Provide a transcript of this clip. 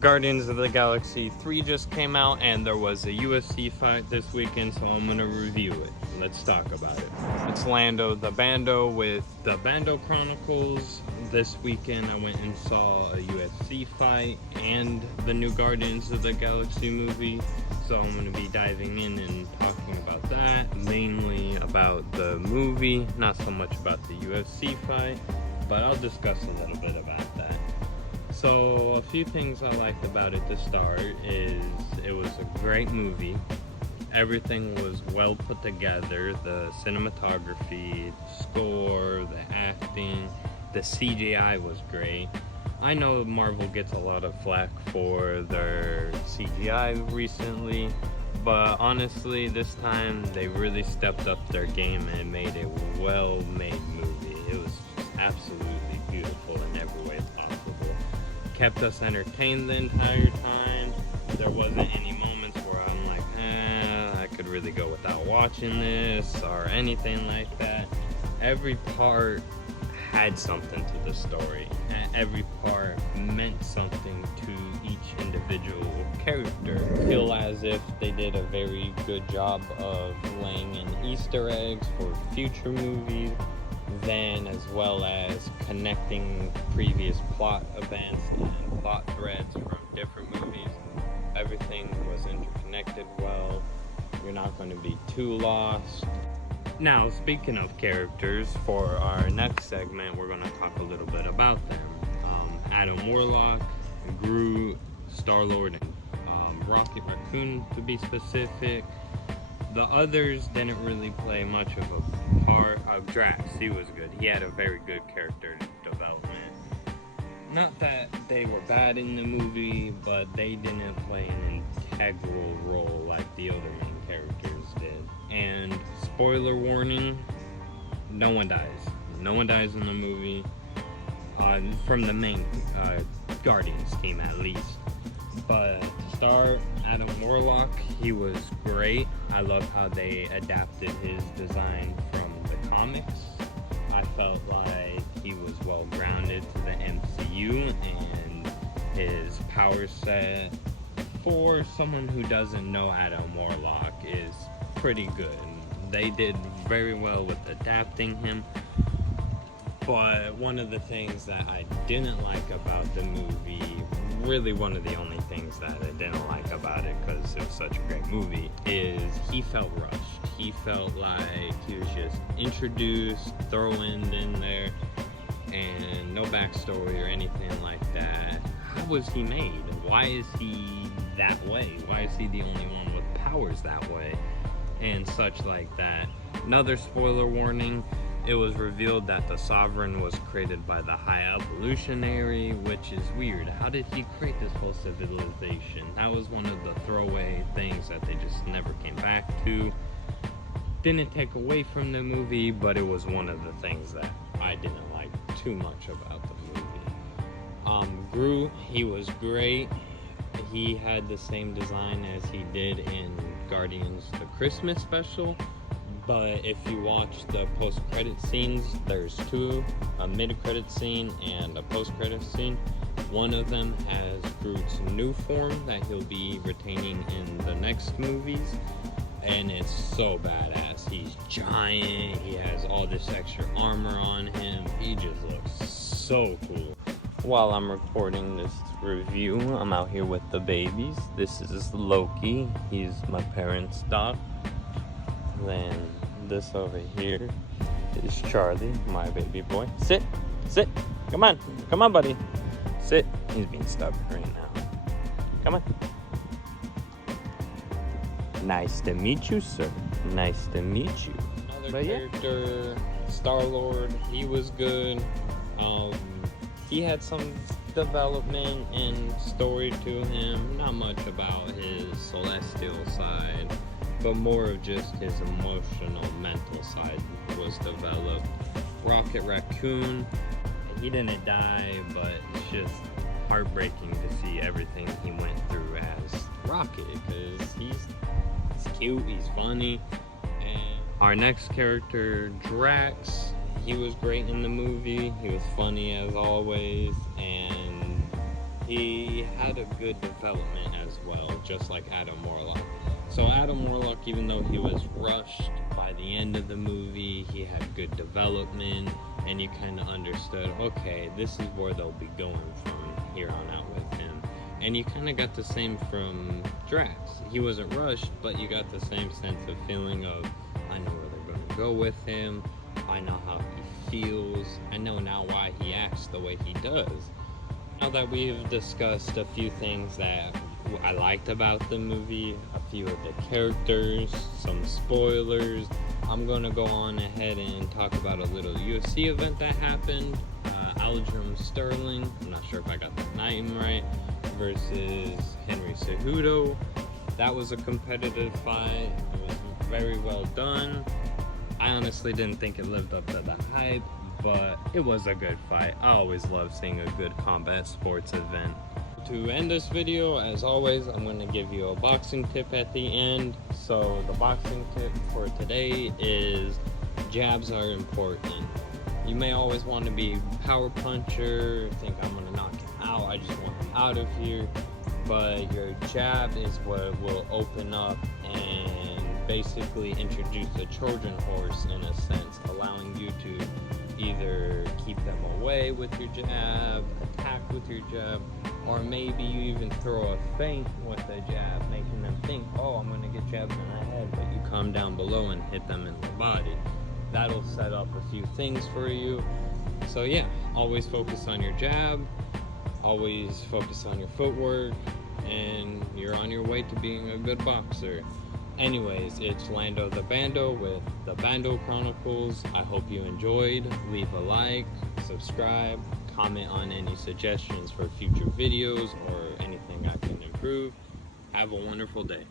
Guardians of the Galaxy 3 just came out, and there was a UFC fight this weekend, so I'm gonna review it. Let's talk about it. It's Lando the Bando with the Bando Chronicles. This weekend I went and saw a UFC fight and the new Guardians of the Galaxy movie, so I'm gonna be diving in and talking about that, mainly about the movie, not so much about the UFC fight, but I'll discuss a little bit about that. So a few things I liked about it to start is it was a great movie. Everything was well put together. The cinematography, the score, the acting, the CGI was great. I know Marvel gets a lot of flack for their CGI recently, but honestly this time they really stepped up their game and made a well-made movie. It was absolutely beautiful in every way possible. Kept us entertained the entire time. There wasn't any moments where I'm like, I could really go without watching this or anything like that. Every part had something to the story. Every part meant something to each individual character. I feel as if they did a very good job of laying in Easter eggs for future movies, then as well as connecting previous plot events and plot threads from different movies. Everything was interconnected well. You're not going to be too lost. Now, speaking of characters, for our next segment, we're going to talk a little bit about them. Adam Warlock, Groot, Star-Lord, and Rocket Raccoon to be specific. The others didn't really play much of a part. Drax, he was good. He had a very good character development. Not that they were bad in the movie, but they didn't play an integral role like the other main characters did. And spoiler warning, no one dies. No one dies in the movie. From the main Guardians team at least. But to start, Adam Warlock, he was great. I love how they adapted his design from the comics. I felt like he was well grounded to the MCU, and his power set, for someone who doesn't know Adam Warlock, is pretty good. They did very well with adapting him. But one of the things that I didn't like about the movie, really one of the only things that I didn't like about it, because it was such a great movie, is he felt rushed. He felt like he was just introduced, thrown in there, and no backstory or anything like that. How was he made? Why is he that way? Why is he the only one with powers that way? And such like that. Another spoiler warning. It was revealed that the Sovereign was created by the High Evolutionary, which is weird. How did he create this whole civilization? That was one of the throwaway things that they just never came back to. Didn't take away from the movie, but it was one of the things that I didn't like too much about the movie. Groot, he was great. He had the same design as he did in Guardians the Christmas special. But if you watch the post-credit scenes, there's two, a mid-credit scene and a post-credit scene. One of them has Groot's new form that he'll be retaining in the next movies. And it's so badass. He's giant, he has all this extra armor on him. He just looks so cool. While I'm recording this review, I'm out here with the babies. This is Loki, he's my parents' dog. Then this over here is Charlie, my baby boy. Sit, come on, buddy. Sit. He's being stubborn right now. Come on. Nice to meet you, sir. Nice to meet you. Another character, Star-Lord, he was good. He had some development and story to him. Not much about his celestial side, but more of just his emotional, mental side was developed. Rocket Raccoon, he didn't die, but it's just heartbreaking to see everything he went through as Rocket, because he's cute, he's funny. And our next character, Drax, he was great in the movie. He was funny as always, and he had a good development as well, just like Adam Warlock. So Adam Warlock, even though he was rushed, by the end of the movie, he had good development, and you kind of understood, okay, this is where they'll be going from here on out with him. And you kind of got the same from Drax. He wasn't rushed, but you got the same sense of feeling of, I know where they're going to go with him, I know how he feels, I know now why he acts the way he does. Now that we've discussed a few things that I liked about the movie, a few of the characters, some spoilers, I'm going to go on ahead and talk about a little UFC event that happened. Aljamain Sterling, I'm not sure if I got the name right, versus Henry Cejudo. That was a competitive fight. It was very well done. I honestly didn't think it lived up to the hype, but it was a good fight. I always love seeing a good combat sports event. To end this video, as always, I'm going to give you a boxing tip at the end. So the boxing tip for today is jabs are important. You may always want to be power puncher, think I'm going to knock him out, I just want him out of here. But your jab is what will open up and basically introduce a Trojan horse in a sense, allowing you to either keep them away with your jab, attack with your jab, or maybe you even throw a feint with a jab, making them think, oh, I'm going to get jabs in the head, but you come down below and hit them in the body. That'll set up a few things for you. So yeah, always focus on your jab, always focus on your footwork, and you're on your way to being a good boxer. Anyways, it's Lando the Bando with the Bando Chronicles. I hope you enjoyed. Leave a like, subscribe, comment on any suggestions for future videos or anything I can improve. Have a wonderful day.